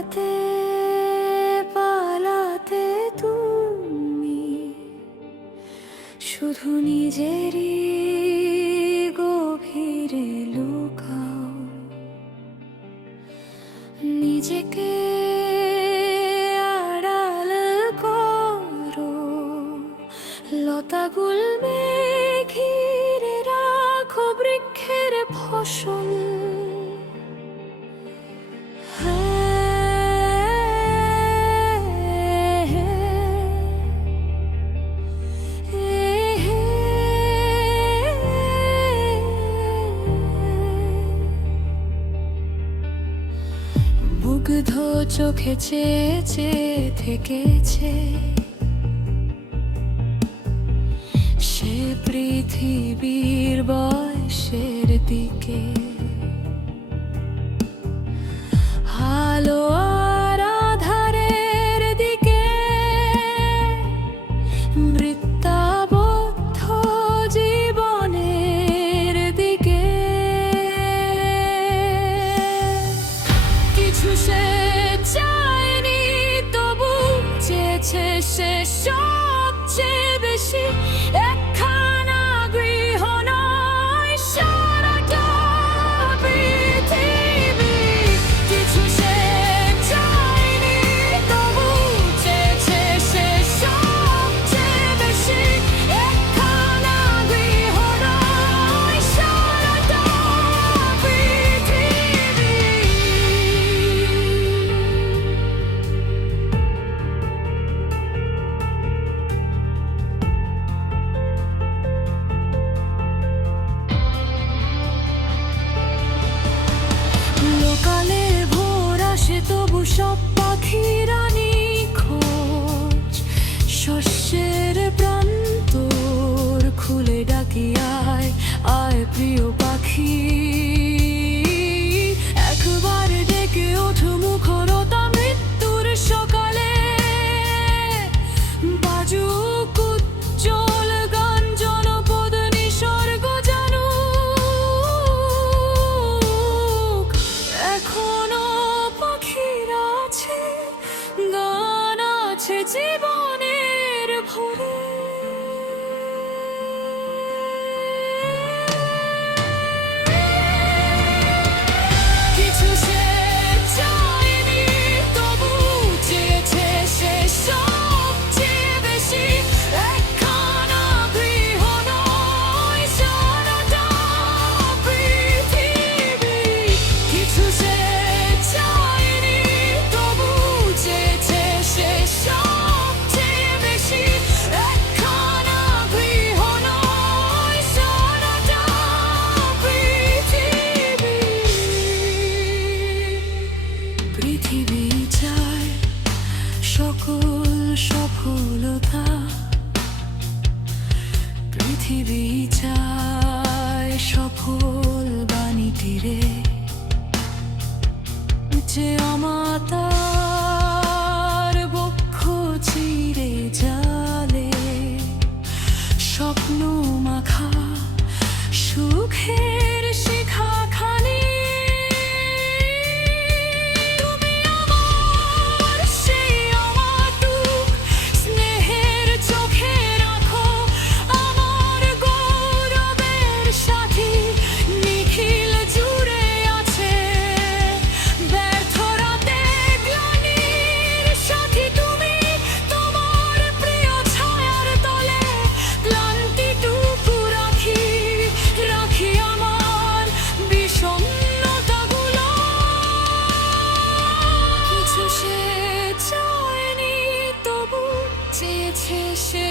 পালাতে পালাতে তুমি শুধু নিজেরই গভীরে লুকাও, নিজেকে আড়াল করো, লতাগুল্মে ঘিরে রাখো বৃক্ষের ফসল। মুগ্ধ চোখে চেয়ে চেয়ে থেকেছে সে পৃথিবীর বয়সের দিকে। আলো আর আঁধারের দিকে, বৃত্তাবদ্ধ জীবনের দিকে। কিছু সে চায়নি, তবু চেয়েছে সে সবচেয়ে বেশি। একখানা গৃহ নয়, সারাটা পৃথিবী। কিছু সে চায়নি, তবু চেয়েছে সে সবচেয়ে বেশি। একখানা গৃহ নয়, সারাটা পৃথিবী। লোকালের ভোর আসে, তবু সব পাখিরা নিখোঁজ। শস্যের প্রান্তর খুলে ডাকি আয়, আয় প্রিয় পাখি। একবার ডেকে ওঠো মুখরতা মৃত্যুর সকালে। বাজুক উজ্জ্বল গান, জনপদ নিসর্গ জানুক। এখনো পাখিরা আছে, গান আছে জীবনের ভরে। কিছু সে চায়নি, তবু চেয়েছে সে সবচেয়ে বেশি। একখানা গৃহ নয়, সারাটা পৃথিবী। কিছু সে চায়নি, তবু চেয়েছে সে সবচেয়ে বেশি। একখানা গৃহ নয়, সারাটা পৃথিবী। পৃথিবী চায় সকল সফলতা, পৃথিবী চায় সফল বাণীটিরে। যে অমাতার বক্ষ চিরে জালে, স্বপ্ন মাখা সুখের শিখাখানি। তুমি আমার সেই অমাটুক স্নেহের চোখে রাখো, আমার গৌরবের সাথী। নিখিল জুড়ে আছে ব্যর্থ রাতে গ্লানির সাথী। তুমি তোমার প্রিয় ছায়ার তলে ক্লান্তিটুকু রাখি, রাখি আমার বিষণ্ণতাগুলো। কিছু সে চায়নি, তবু চেয়েছে সে